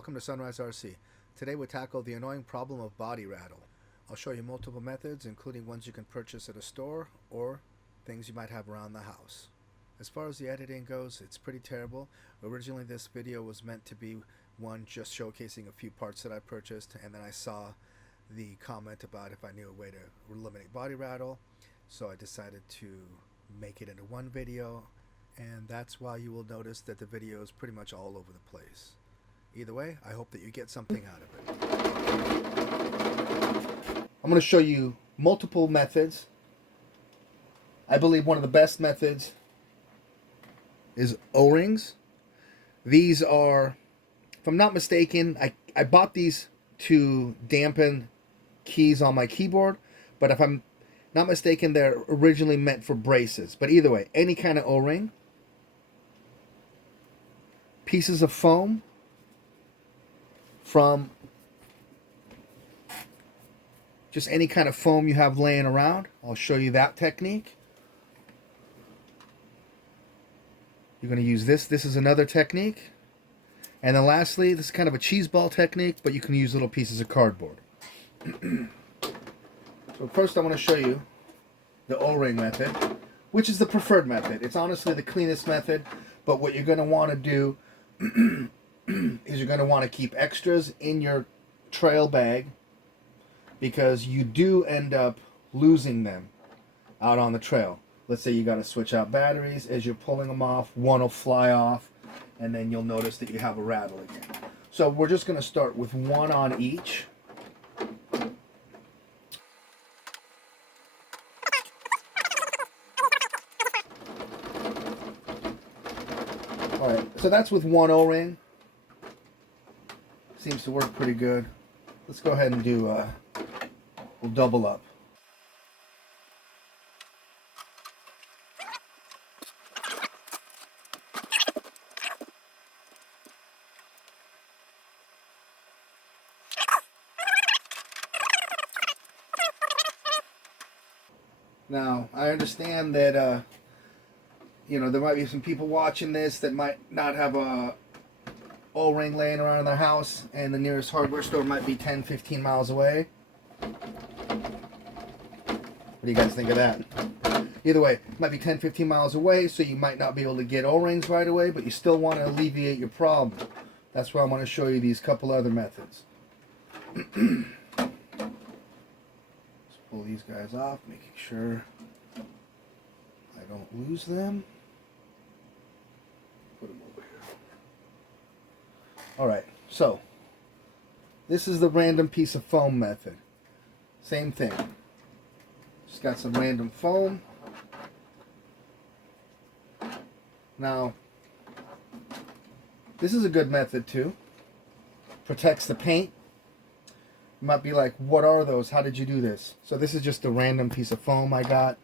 Welcome to Sunrise RC. Today we tackle the annoying problem of body rattle. I'll show you multiple methods, including ones you can purchase at a store or things you might have around the house. As far as the editing goes, it's pretty terrible. Originally this video was meant to be one just showcasing a few parts that I purchased, and then I saw the comment about if I knew a way to eliminate body rattle, so I decided to make it into one video, and that's why you will notice that the video is pretty much all over the place. Either way, I hope that you get something out of it. I'm going to show you multiple methods. I believe one of the best methods is O-rings. These are, if I'm not mistaken, I bought these to dampen keys on my keyboard, but if I'm not mistaken, they're originally meant for braces. But either way, any kind of O-ring, pieces of foam from just any kind of foam you have laying around. I'll show you that technique. You're going to use this. This is another technique. And then lastly, this is kind of a cheese ball technique, but you can use little pieces of cardboard. So first I want to show you the O-ring method, which is the preferred method. It's honestly the cleanest method, but what you're going to want to do is you're going to want to keep extras in your trail bag, because you do end up losing them out on the trail. Let's say you got to switch out batteries. As you're pulling them off, one will fly off, and then you'll notice that you have a rattle again. So we're just going to start with one on each. Alright, so that's with one O-ring. Seems to work pretty good. Let's go ahead and do, we'll double up. Now, I understand that, there might be some people watching this that might not have a O-ring laying around in their house, and the nearest hardware store might be 10-15 miles away. What do you guys think of that? Either way, it might be 10-15 miles away, so you might not be able to get O-rings right away, but you still want to alleviate your problem. That's why I want to show you these couple other methods. Let's pull these guys off, making sure I don't lose them. Put them over here. Alright, so this is the random piece of foam method. Same thing. Just got some random foam. Now, this is a good method too. Protects the paint. You might be like, what are those? How did you do this? So this is just a random piece of foam I got.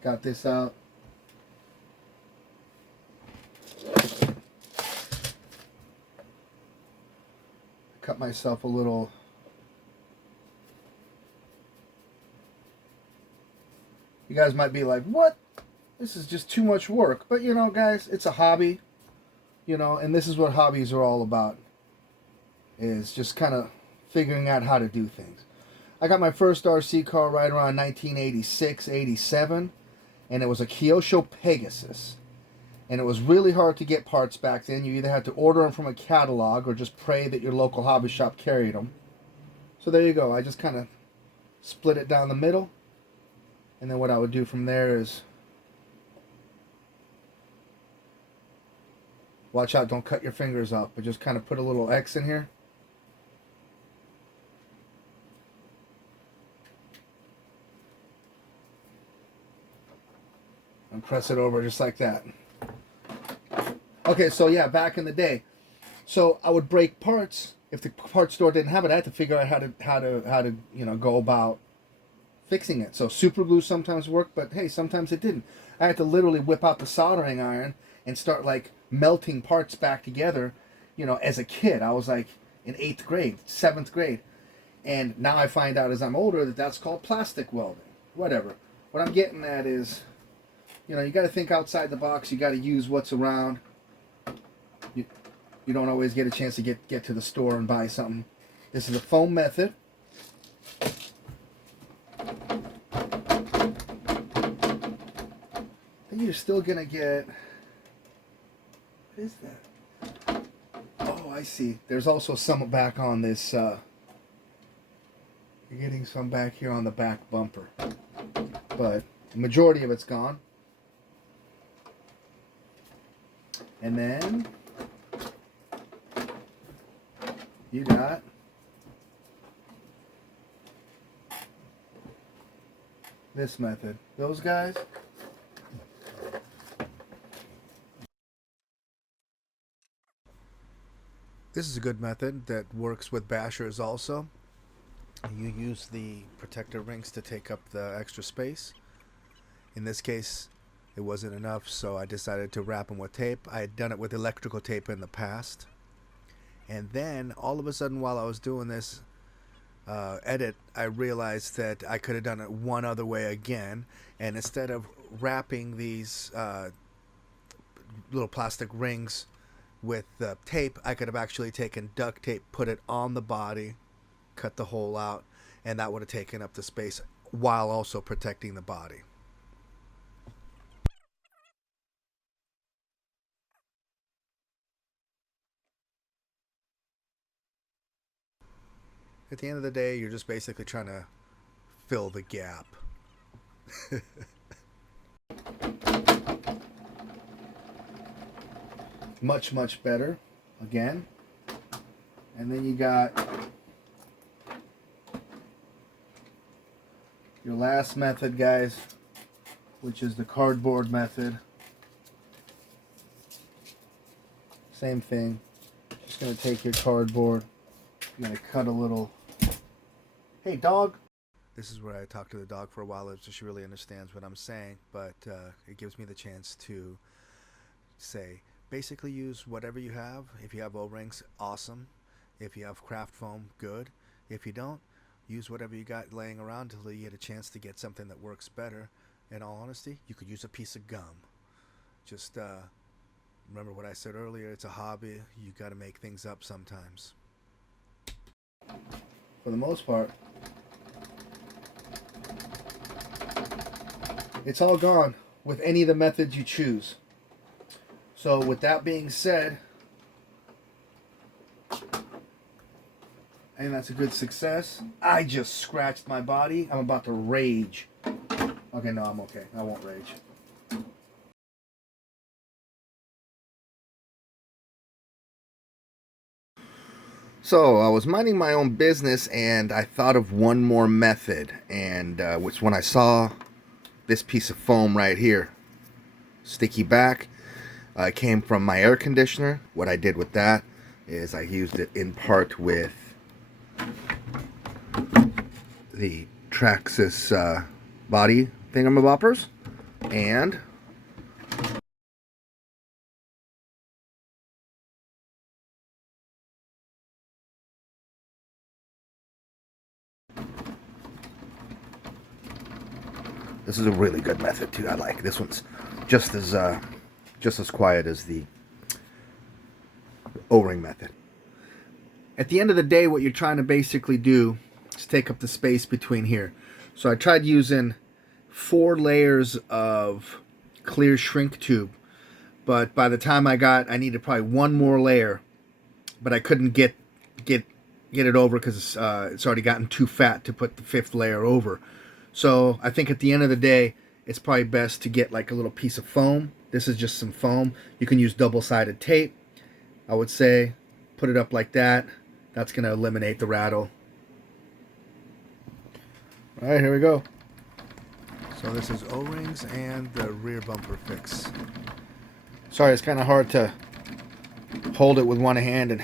Got this out. Cut myself a little You guys might be like, what? This is just too much work. But you know, guys, it's a hobby. And this is what hobbies are all about. Is just kind of figuring out how to do things. I got my first RC car right around 1986, 87, and it was a Kyosho Pegasus. And it was really hard to get parts back then. You either had to order them from a catalog or just pray that your local hobby shop carried them. So there you go. I just kind of split it down the middle. And then what I would do from there is, watch out, don't cut your fingers off, but just kind of put a little X in here. And press it over just like that. Okay, so yeah, back in the day, so I would break parts. If the parts store didn't have it, I had to figure out how to go about fixing it. So super glue sometimes worked, but hey, sometimes it didn't. I had to literally whip out the soldering iron and start like melting parts back together. As a kid, I was like in 8th grade, 7th grade, and now I find out as I'm older that that's called plastic welding. Whatever. What I'm getting at is, you got to think outside the box. You got to use what's around. you don't always get a chance to get to the store and buy something. This is a foam method. Then you're still gonna get, what is that? Oh, I see. There's also some back on this, you're getting some back here on the back bumper. But the majority of it's gone. And then you got this method. Those guys, this is a good method that works with bashers also. You use the protector rings to take up the extra space. In this case, it wasn't enough, so I decided to wrap them with tape. I had done it with electrical tape in the past. And then, all of a sudden, while I was doing this edit, I realized that I could have done it one other way again. And instead of wrapping these little plastic rings with tape, I could have actually taken duct tape, put it on the body, cut the hole out, and that would have taken up the space while also protecting the body. At the end of the day, you're just basically trying to fill the gap. Much, much better. Again. And then you got your last method, guys, which is the cardboard method. Same thing. Just going to take your cardboard. You're going to cut a little. Hey, dog. This is where I talk to the dog for a while so she really understands what I'm saying, but it gives me the chance to say, basically use whatever you have. If you have O-rings, awesome. If you have craft foam, good. If you don't, use whatever you got laying around until you get a chance to get something that works better. In all honesty, you could use a piece of gum. Just remember what I said earlier, it's a hobby. You got to make things up sometimes. For the most part, it's all gone with any of the methods you choose. So with that being said, and that's a good success. I just scratched my body. I'm about to rage. Okay, no, I'm okay. I won't rage. So I was minding my own business and I thought of one more method, and which when I saw this piece of foam right here, sticky back, came from my air conditioner. What I did with that is I used it in part with the Traxxas body thingamaboppers, and this is a really good method too. I like this one's just as quiet as the O-ring method. At the end of the day, what you're trying to basically do is take up the space between here. So I tried using 4 layers of clear shrink tube, but by the time I needed probably 1 more layer, but I couldn't get it over because it's already gotten too fat to put the 5th layer over. So I think at the end of the day, it's probably best to get like a little piece of foam. This is just some foam. You can use double-sided tape. I would say put it up like that. That's going to eliminate the rattle. All right, here we go. So this is O-rings and the rear bumper fix. Sorry, it's kind of hard to hold it with one hand and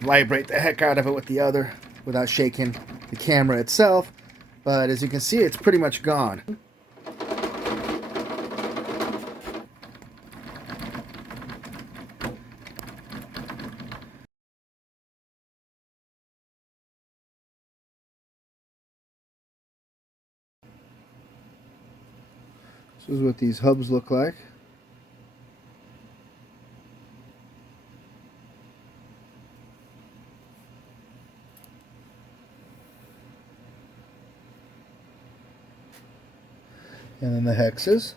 vibrate the heck out of it with the other without shaking the camera itself. But as you can see, it's pretty much gone. This is what these hubs look like. And then the hexes.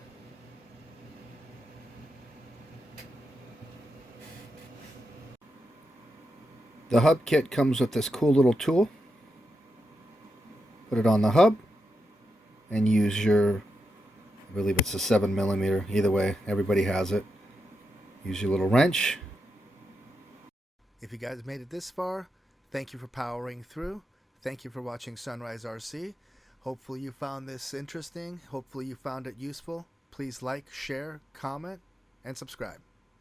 The hub kit comes with this cool little tool. Put it on the hub and use your, I believe it's a 7mm. Either way, everybody has it. Use your little wrench. If you guys made it this far, thank you for powering through. Thank you for watching Sunrise RC. Hopefully you found this interesting. Hopefully you found it useful. Please like, share, comment, and subscribe.